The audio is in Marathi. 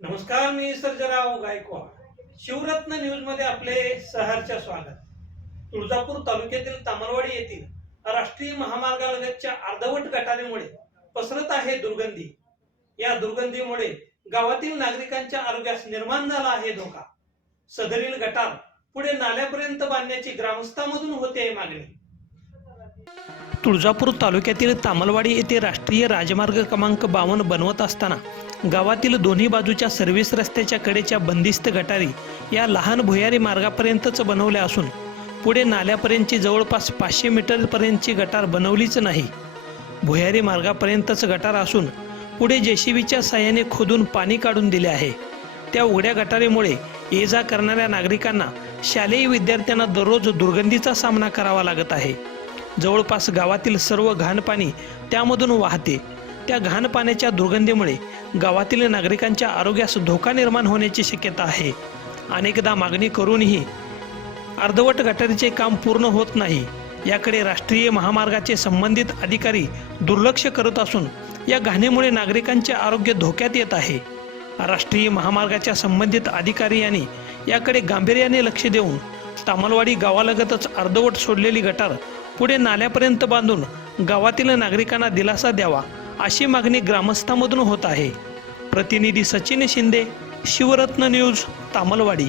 नमस्कार मी सर्जराव गायकवाड. शिवरत्न न्यूजमध्ये आपले सहर्ष स्वागत. तुळजापूर तालुक्यातील तामलवाडी येथील राष्ट्रीय महामार्गालगतच्या अर्धवट गटारीमुळे पसरत आहे दुर्गंधी. या दुर्गंधीमुळे गावातील नागरिकांच्या आरोग्यास निर्माण झाला आहे धोका. सदरील गटार पुढे नाल्यापर्यंत बांधण्याची ग्रामस्थांमधून होते मागणी. तुळजापूर तालुक्यातील तामलवाडी येथे राष्ट्रीय राजमार्ग क्रमांक बावन्न बनवत असताना गावातील दोन्ही बाजूच्या सर्व्हिस रस्त्याच्या कडेच्या बंदिस्त गटारी या लहान भुयारी मार्गापर्यंतच बनवल्या असून पुढे नाल्यापर्यंतची जवळपास पाचशे मीटरपर्यंतची गटार बनवलीच नाही. भुयारी मार्गापर्यंतच गटार असून पुढे जेसीबीच्या साह्याने खोदून पाणी काढून दिले आहे. त्या उघड्या गटारीमुळे ये जा करणाऱ्या नागरिकांना शालेय विद्यार्थ्यांना दररोज दुर्गंधीचा सामना करावा लागत आहे. जवळपास गावातील सर्व घाण पाणी त्यामधून वाहते. त्या घाण पाण्याच्या दुर्गंधीमुळे गावातील नागरिकांच्या आरोग्यास धोका निर्माण होण्याची शक्यता आहे. अनेकदा मागणी करूनही अर्धवट गटारीचे काम पूर्ण होत नाही. याकडे राष्ट्रीय महामार्गाचे संबंधित अधिकारी दुर्लक्ष करत असून या घाणीमुळे नागरिकांचे आरोग्य धोक्यात येत आहे. राष्ट्रीय महामार्गाच्या संबंधित अधिकारी यांनी याकडे गांभीर्याने लक्ष देऊन तामलवाडी गावालगतच अर्धवट सोडलेली गटार पुढे नाल्यापर्यंत बांधून गावातील नागरिकांना दिलासा द्यावा अशी मागणी ग्रामस्थांमधून होत आहे. प्रतिनिधी सचिन शिंदे शिवरत्न न्यूज तामलवाडी.